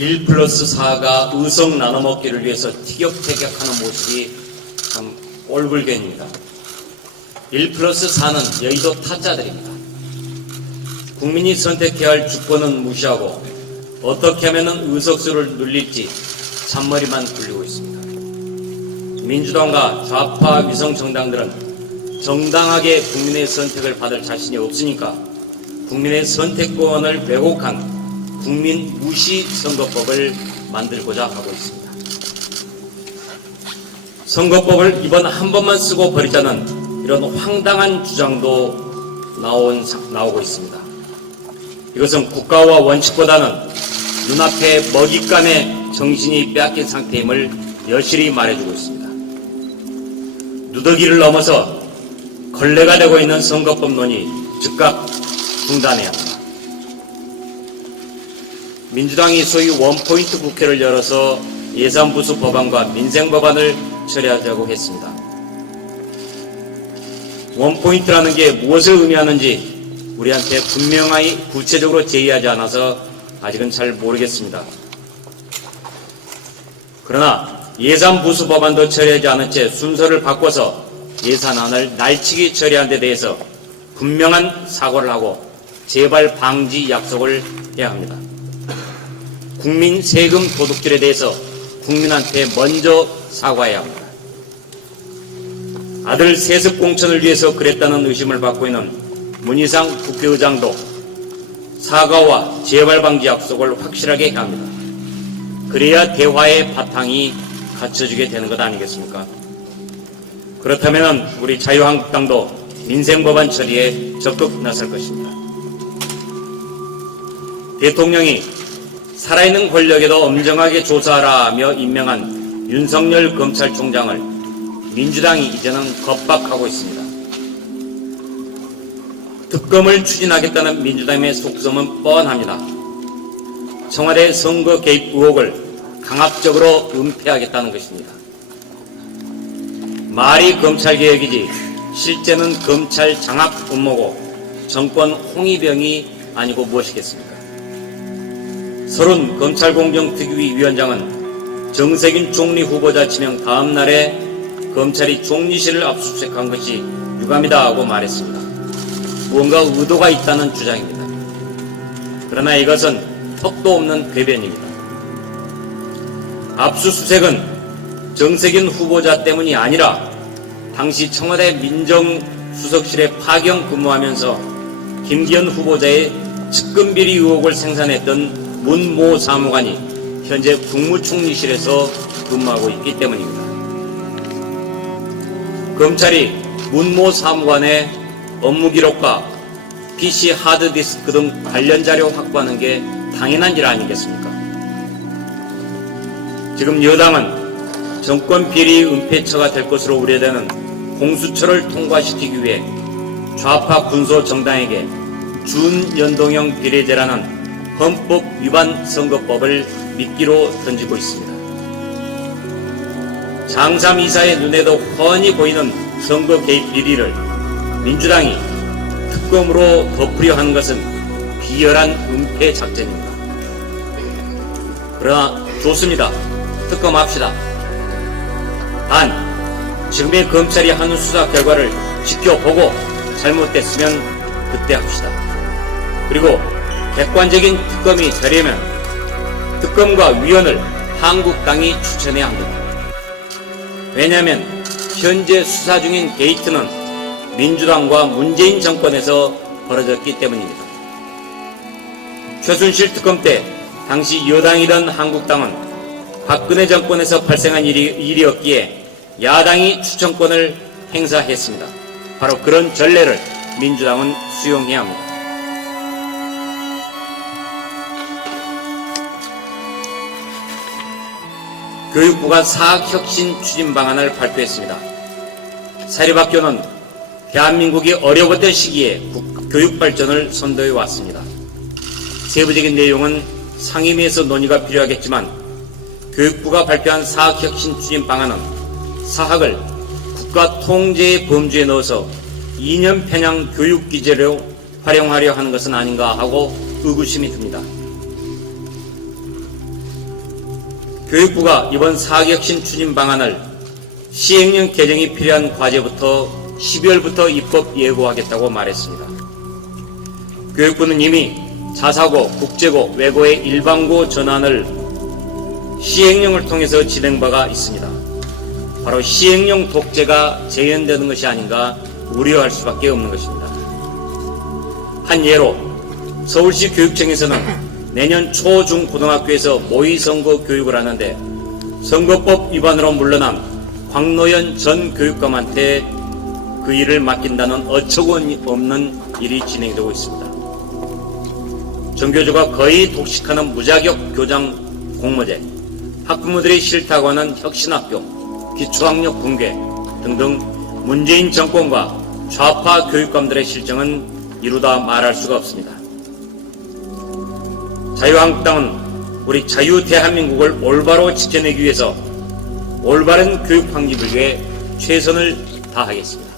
1+4가 의석 나눠먹기를 위해서 티격태격하는 모습이 참 꼴불견입니다. 1+4는 여의도 타짜들입니다. 국민이 선택해야 할 주권은 무시하고 어떻게 하면 의석수를 늘릴지 잔머리만 굴리고 있습니다. 민주당과 좌파 위성 정당들은 정당하게 국민의 선택을 받을 자신이 없으니까 국민의 선택권을 왜곡한 국민 무시 선거법을 만들고자 하고 있습니다. 선거법을 이번 한 번만 쓰고 버리자는 이런 황당한 주장도 나오고 있습니다. 이것은 국가와 원칙보다는 눈앞에 먹잇감에 정신이 빼앗긴 상태임을 여실히 말해주고 있습니다. 누더기를 넘어서 걸레가 되고 있는 선거법 논의 즉각 중단해야 합니다. 민주당이 소위 원포인트 국회를 열어서 예산부수 법안과 민생법안을 처리하자고 했습니다. 원포인트라는 게 무엇을 의미하는지 우리한테 분명히 구체적으로 제의하지 않아서 아직은 잘 모르겠습니다. 그러나 예산부수 법안도 처리하지 않은 채 순서를 바꿔서 예산안을 날치기 처리한 데 대해서 분명한 사과를 하고 재발 방지 약속을 해야 합니다. 국민 세금 도둑질에 대해서 국민한테 먼저 사과해야 합니다. 아들 세습 공천을 위해서 그랬다는 의심을 받고 있는 문희상 국회의장도 사과와 재발 방지 약속을 확실하게 해야 합니다. 그래야 대화의 바탕이 갖춰지게 되는 것 아니겠습니까? 그렇다면 우리 자유한국당도 민생법안 처리에 적극 나설 것입니다. 대통령이 살아있는 권력에도 엄정하게 조사하라며 임명한 윤석열 검찰총장을 민주당이 이제는 겁박하고 있습니다. 특검을 추진하겠다는 민주당의 속셈은 뻔합니다. 청와대 선거 개입 의혹을 강압적으로 은폐하겠다는 것입니다. 말이 검찰개혁이지 실제는 검찰 장악 음모고 정권 홍위병이 아니고 무엇이겠습니까? 서른 검찰공정특위 위원장은 정세균 총리 후보자 지명 다음 날에 검찰이 총리실을 압수수색한 것이 유감이다 하고 말했습니다. 무언가 의도가 있다는 주장입니다. 그러나 이것은 턱도 없는 궤변입니다. 압수수색은 정세균 후보자 때문이 아니라 당시 청와대 민정수석실에 파견 근무하면서 김기현 후보자의 측근비리 의혹을 생산했던 문모 사무관이 현재 국무총리실에서 근무하고 있기 때문입니다. 검찰이 문모 사무관의 업무 기록과 PC 하드디스크 등 관련 자료 확보하는 게 당연한 일 아니겠습니까? 지금 여당은 정권 비리 은폐처가 될 것으로 우려되는 공수처를 통과시키기 위해 좌파 군소 정당에게 준연동형 비례제라는 헌법 위반 선거법을 미끼로 던지고 있습니다. 장삼 이사의 눈에도 훤히 보이는 선거 개입 비리를 민주당이 특검으로 덮으려 하는 것은 비열한 은폐 작전입니다. 그러나 좋습니다. 특검합시다. 단 지금의 검찰이 하는 수사 결과를 지켜보고 잘못됐으면 그때 합시다. 그리고 객관적인 특검이 되려면 특검과 위원을 한국당이 추천해야 합니다. 왜냐하면 현재 수사 중인 게이트는 민주당과 문재인 정권에서 벌어졌기 때문입니다. 최순실 특검 때 당시 여당이던 한국당은 박근혜 정권에서 발생한 일이었기에 야당이 추천권을 행사했습니다. 바로 그런 전례를 민주당은 수용해야 합니다. 교육부가 사학혁신 추진 방안을 발표했습니다. 사립학교는 대한민국이 어려웠던 시기에 교육 발전을 선도해 왔습니다. 세부적인 내용은 상임위에서 논의가 필요하겠지만 교육부가 발표한 사학혁신 추진 방안은 사학을 국가 통제의 범주에 넣어서 이념 편향 교육 기제로 활용하려 하는 것은 아닌가 하고 의구심이 듭니다. 교육부가 이번 사학혁신 추진 방안을 시행령 개정이 필요한 과제부터 12월부터 입법 예고하겠다고 말했습니다. 교육부는 이미 자사고, 국제고, 외고의 일반고 전환을 시행령을 통해서 진행 바가 있습니다. 바로 시행령 독재가 재현되는 것이 아닌가 우려할 수밖에 없는 것입니다. 한 예로 서울시 교육청에서는 내년 초, 중, 고등학교에서 모의선거 교육을 하는데 선거법 위반으로 물러난 광노현 전 교육감한테 그 일을 맡긴다는 어처구니없는 일이 진행되고 있습니다. 전교조가 거의 독식하는 무자격 교장 공모제, 학부모들이 싫다고 하는 혁신학교, 기초학력 붕괴 등등 문재인 정권과 좌파 교육감들의 실정은 이루다 말할 수가 없습니다. 자유한국당은 우리 자유 대한민국을 올바로 지켜내기 위해서 올바른 교육 확립을 위해 최선을 다하겠습니다.